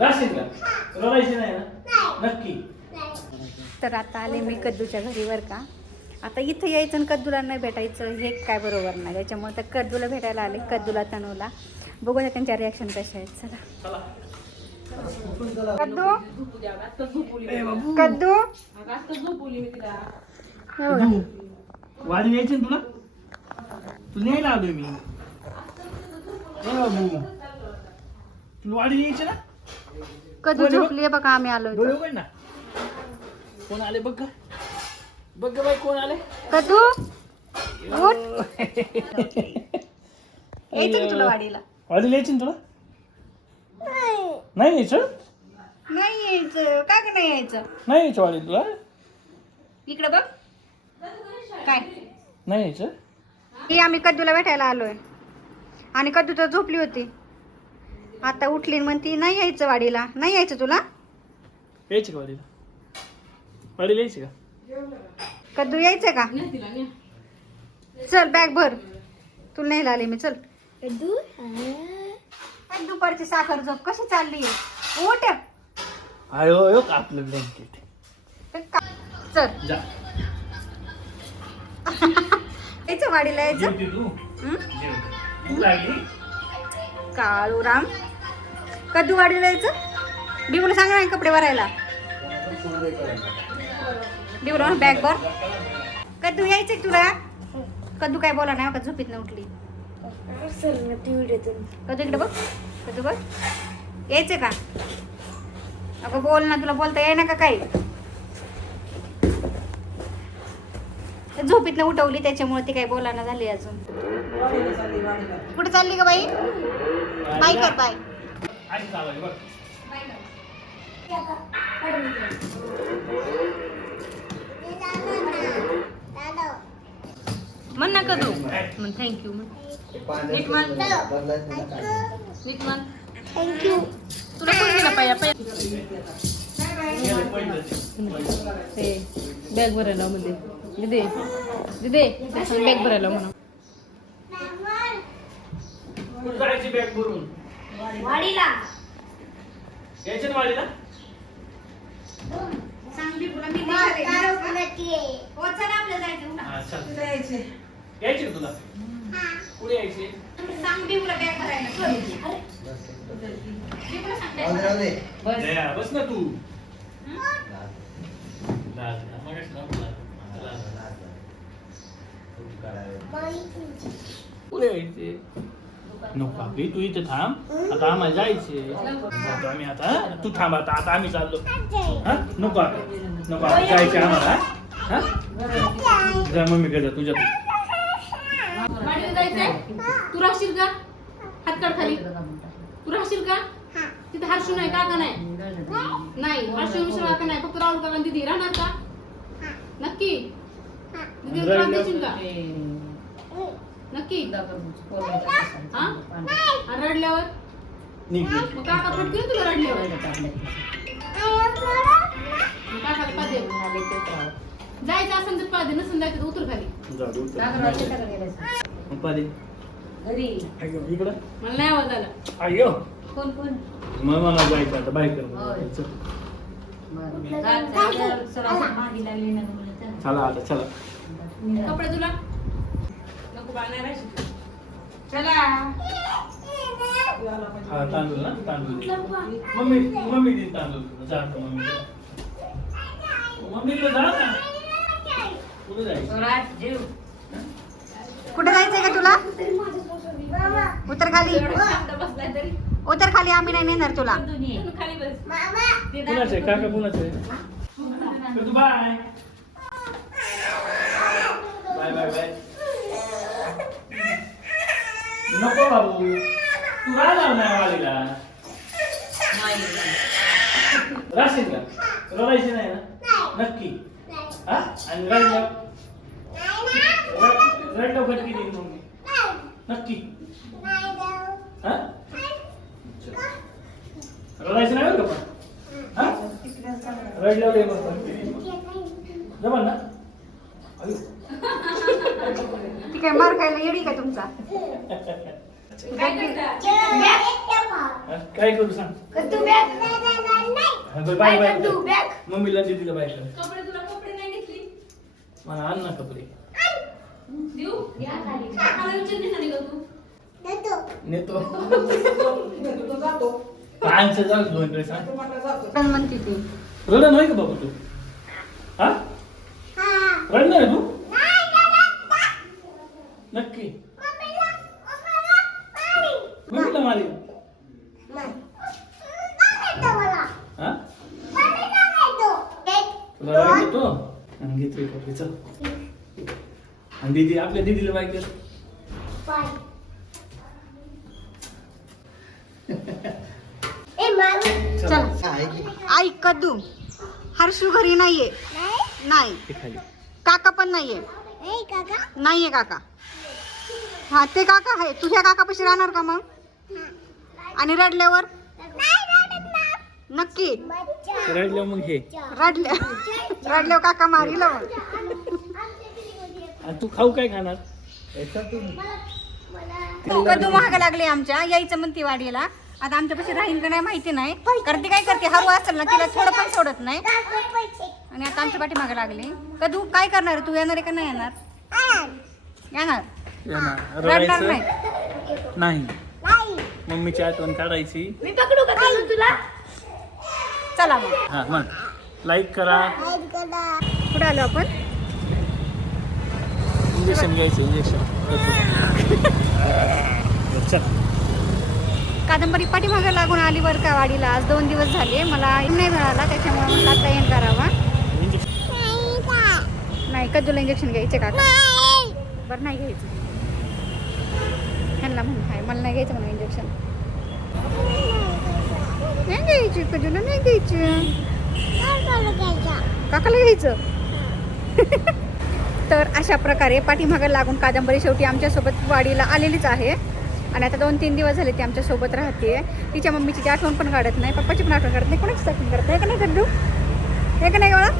राशील का रडायची नाही ना नक्की. तर आता आले मी कद्दूच्या घरी वर का. आता इथं यायचं आणि कद्दूला नाही भेटायचं हे काय बरोबर नाही. त्याच्यामुळे तर कद्दूला भेटायला आले, कद्दूला तनूला. बघूया त्यांच्या रिॲक्शन कशा आहेत. चला कद्दू कद्दू वाढी यायची ना तुला, तू न्यायला आलोय मी. बाबू तुला वाढी यायची ना. कद्दू झोपली बघा, आम्ही आलो. डोळे उघड ना. कोण आले बघ ग, बघ ग बाई कोण आले. कद्दू उठ. यायचं का तुला वाडीला? वाढीला यायची ना तुला. नाही यायचं, नाही यायचं का नाही यायचं. नाही यायचं वाढीला तुला. इकडे बघ काय नाही यायचं. ही आम्ही कद्दूला भेटायला आलोय आणि कद्दू तर झोपली होती. आता उठली म्हणती नाही यायचं वाडीला. नाही यायचं तुला. यायची का वाढीला, वाढीला यायची का. कद्दू यायचं का. चल बॅग भर, तुला नाही आले मी. चल दुपारची साखर झोप कशी चालली आहे. उठ आयो आपलं ब्लँकेट. चल जा यायचं वाडीला यायचं. काळू राम कद्दू वाडीला यायचं. बिबूला सांग ना कपडे भरायला. बिबूला बॅग भर. कद्दू यायचं तुला. कद्दू काय बोला नाही का, झोपीत न उठली. कद्दू इकडे बघ, कद्दू बघ. यायचं का. अगं बोल ना, तुला बोलता येई ना का काही. झोपीतनं उठवली त्याच्यामुळे ती काही बोलाना झाली अजून. कुठे चालली का बाई. बाय कर बाय. म्हण ना कदू म्हण थँक्यू. नीट म्हण, नीट म्हण थँक्यू. तुला कोण दिला पाहिजे ते बॅग भरायला मध्ये. दिदे दिदे बॅग भरायला म्हणा. जायची बॅग भरून वाडीला यायचं ना वाडीला. सांगली तुला मी निघाले. हो चला आपलं जायचं. यायची का तुला. पुढे यायची. सांग बिबूला बॅग भरायला. बस ना तू. पुढे यायचे नको बापी, तू इथे थांब. आता आम्हाला जायचे. जातो आम्ही आता. तू थांब आता. आता आम्ही चाललो. हा नको आता, नको आता जायचे आम्हाला. हा जा मम्मीकडे जा तुझ्या. जायचंय. तू राहशील का. हात काढ खाली. तू राहशील का. तिथे हर्षू नाही काका नाही. नाही हर्षू मिश्र काका नाही, फक्त राहुल काका दिदी राहणार का. नक्की दिदी त्रास देशील का. नक्की हा. आणि रडल्यावर मग काका फटके तुला रडल्यावर. काका पादे जायचं असेल तर पादे, नसेल जायचं तर उतर खाली. इकडं मला नाही आवाज आला. अय्यो कोण कोण मग मला जायचं आता बाईक कर. चला आता चला. कपडे तुला नको बाळ नाही राहायची. चला हा तांदूळ ना, तांदूळ मम्मी मम्मी दे तांदूळ. जा आता मम्मी. मम्मी जा ना. कुठे जायचं. कुठे जायचंय का तुला. उतर खाली, बसलाय तरी उतर खाली. आम्ही नाही नेणार तुला. खाली बस. कुणाचं आहे काका, कुणाचं आहे. Bye bye bye bye. नको बाबू, तू राहणार नाही वाडीला. राशील का रडायची नाही ना नक्की. हा आणि रडलं फटकी देईन मम्मी नक्की. हा रडायचं नाही बरं का. रडल्यावर जमल ना. ती काय मार खायला येडी का तुमचा. काय करता. काय करू सांग बाय बाय मम्मीला दीदीला बाय कर कपडे तुला कपडे नाही घेतली मला आण ना कपडे देऊ घ्या खाली काकाला विचारली नाही का तू नेतो आमचं जाऊ दोन ड्रेस पण म्हणते ती रडा नाही का बाबा तू हा रडणार तू नक्की मम्मीला मारी हा तुला राग येतो घेतोय कपडे चल आणि दीदी आपल्या दीदीला बाय कर चल ऐक कद्दू हर्षू घरी नाहीये नाही खाली काका पण नाहीये नाहीये काका हा ते काका आहे तुझ्या काकापाशी राहणार का मग आणि रडल्यावर नक्की रडलं मग हे रडल्यावर काका मारील मग आणि तू खाऊ काय खाणार कद्दू महाग लागले आमच्या यायचं म्हणते वाडीला आता आमच्यापाशी राहील का नाही माहिती नाही कारण ती काय करते हरव असेल ना तिला थोडं पण सोडत नाही आणि आता आमच्या पाठी मागे लागले कदू काय करणार तू येणार आहे का नाही येणार येणार रडणार नाही नाही मम्मीची आठवण काढायची मी पकडू का तुला चला मग हा मग लाईक करा कुठे आलो आपण इंजेक्शन घ्यायचं इंजेक्शन चल कादंबरी पाठीमागे लागून आली बरं का वाडीला आज 2 दिवस झाले मला नाही मिळाला त्याच्यामुळे मला आता येण करावा नाही कद्दूला इंजेक्शन घ्यायचे का बरं नाही घ्यायचं ह्यांना म्हणून आहे मला नाही घ्यायचं म्हणून इंजेक्शन नाही घ्यायची कद्दूला नाही घ्यायची काकाला घ्यायचं तर अशा प्रकारे पाठीमागे लागून कादंबरी शेवटी आमच्यासोबत वाडीला आलेलीच आहे आणि आता 2-3 दिवस झाले ती आमच्यासोबत राहते तिच्या मम्मीची ती आठवण पण काढत नाही पप्पाची पण आठवण काढत नाही कोणाची आठवण करत आहे का नाही कड्डू हे का नाही बाळा